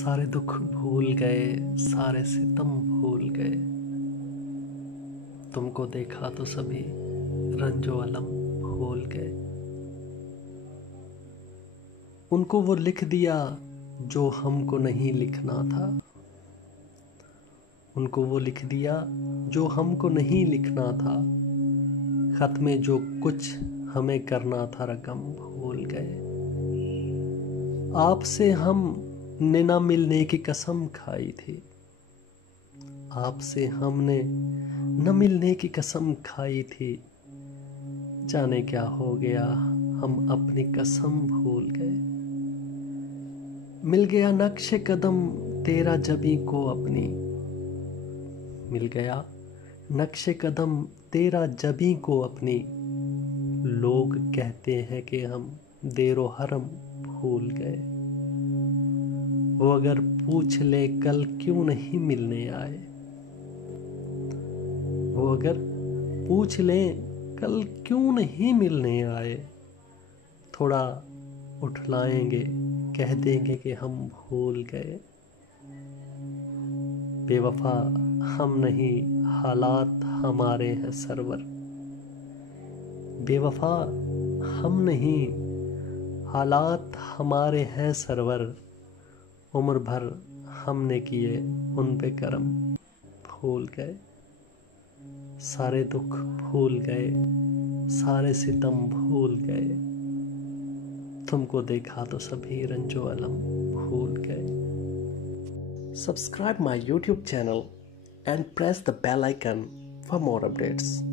सारे दुख भूल गए, सारे सितम भूल गए। तुमको देखा तो सभी रंजो अलम भूल गए। उनको वो लिख दिया जो हमको नहीं लिखना था। उनको वो लिख दिया जो हमको नहीं लिखना था। खत में जो कुछ हमें करना था रकम भूल गए। आपसे हमने न मिलने की कसम खाई थी। आपसे हमने न मिलने की कसम खाई थी। जाने क्या हो गया, हम अपनी कसम भूल गए। मिल गया नक्शे कदम तेरा जबी को अपनी। मिल गया नक्शे कदम तेरा जबी को अपनी। लोग कहते हैं कि हम देरो हरम भूल गए। वो अगर पूछ ले कल क्यों नहीं मिलने आए। वो अगर पूछ ले कल क्यों नहीं मिलने आए। थोड़ा उठलाएंगे, कह देंगे कि हम भूल गए। बेवफा हम नहीं, हालात हमारे हैं सरवर। बेवफा हम नहीं, हालात हमारे हैं सरवर। उम्र भर हमने किए उन पे करम भूल गए। सारे दुख भूल गए, सारे सितम भूल गए। तुमको देखा तो सभी रंजो अलम भूल गए। Subscribe my YouTube channel and press the bell icon for more updates.